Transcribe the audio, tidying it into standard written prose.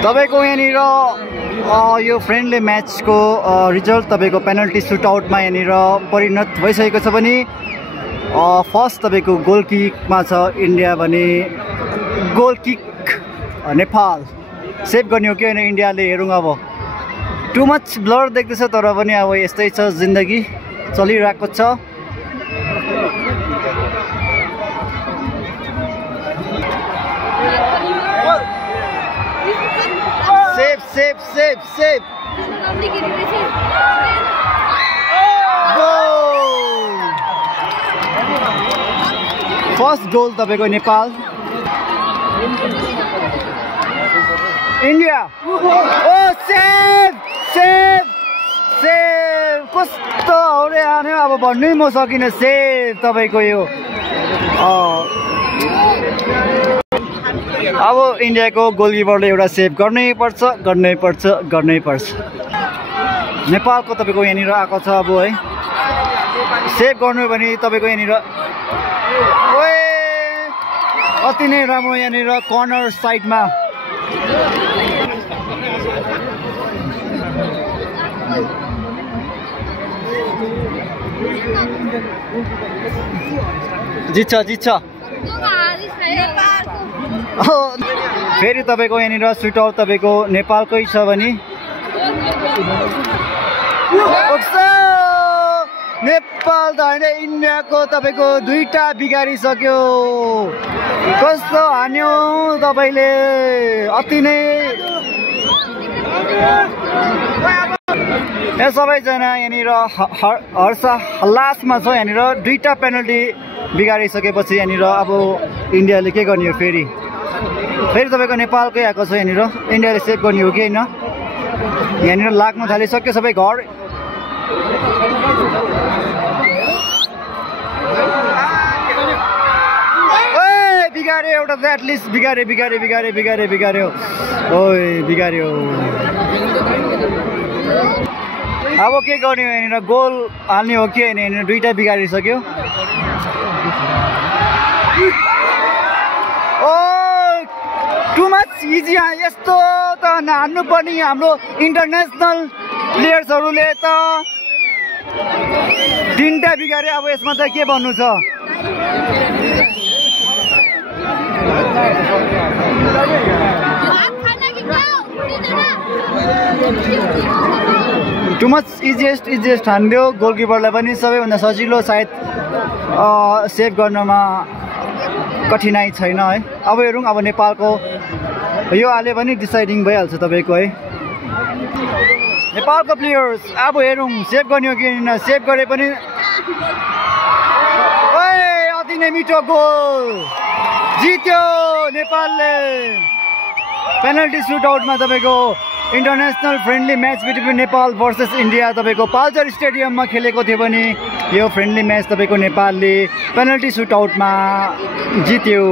तपाईको यहाँनिर यो फ्रेन्डली म्याचको रिजल्ट तपाईको पेनल्टी सुटआउटमा यहाँनिर परिणत भइसकेको छ भने फर्स्ट तपाईको गोल किकमा छ इन्डिया भने गोल किक नेपाल सेभ गर्ने हो कि हैन इन्डियाले हेरौँ अब टु मच ब्लर देख्दैछ तर पनि अब यस्तै छ जिन्दगी चलिरहेको छ सेभ फर्स्ट गोल तपाईको नेपाल इन्डिया ओ सेभ कस्तो हौरे आयो अब भन्नै म सकिनँ सेभ तपाईको यो अब इन्डियाको गोलकिपरले एउटा सेभ गर्नै पर्छ नेपालको तपाईको यहाँनिर आएको छ अब है सेभ गर्नु भने तपाईको यहाँनिर ओए अति नै राम्रो यहाँनिर कर्नर साइडमा जित्छ फेरि तपाईको यहाँनिर सुटआउट तपाईको नेपालकै छ भने नेपाल त होइन इन्डियाको तपाईको दुईटा बिगारिसक्यो कस्तो हान्यो तपाईले अति नै सबैजना यहाँनिर हर्ष हल्लासमा छ यहाँनिर दुईटा पेनल्टी बिगारिसकेपछि यहाँनिर अब इन्डियाले के गर्ने हो फेरि तपाईको नेपालकै आएको छ यहाँनिर इन्डियाले सेभ गर्ने हो कि होइन यहाँनिर लाग्न थालिसक्यो सबै घर बिगार्यो एउटा त एटलिस्ट बिगार्यो ओइ बिगार्यो अब के गर्ने हो यहाँनिर गोल हाल्ने हो कि होइन यहाँनिर दुईटा बिगारिसक्यो टु मच इजी यस्तो त हान्नु पर्ने हाम्रो इन्टरनेसनल प्लेयर्सहरूले त तीनटा बिगारे अब यसमा त के भन्नु छ टु मच इजिएस्ट हान्दियो गोलकिपरलाई पनि सबैभन्दा सजिलो सायद सेभ गर्नमा कठिनाइ छैन है अब हेरौँ अब नेपालको यो हाले पनि डिसाइडिङ भइहाल्छ तपाईको है नेपालको प्लेयर्स अब हेरौँ सेभ गर्ने हो कि सेभ गरे पनि ओए अति नै मिठो गोल जित्यो नेपालले पेनल्टी सुटआउटमा तपाईको international friendly match between Nepal versus India तपाईको पाल्जर स्टेडियममा खेलेको थियो भने यो फ्रेन्डली म्याच तपाईको नेपालले पेनल्टी सुटआउटमा जित्यो।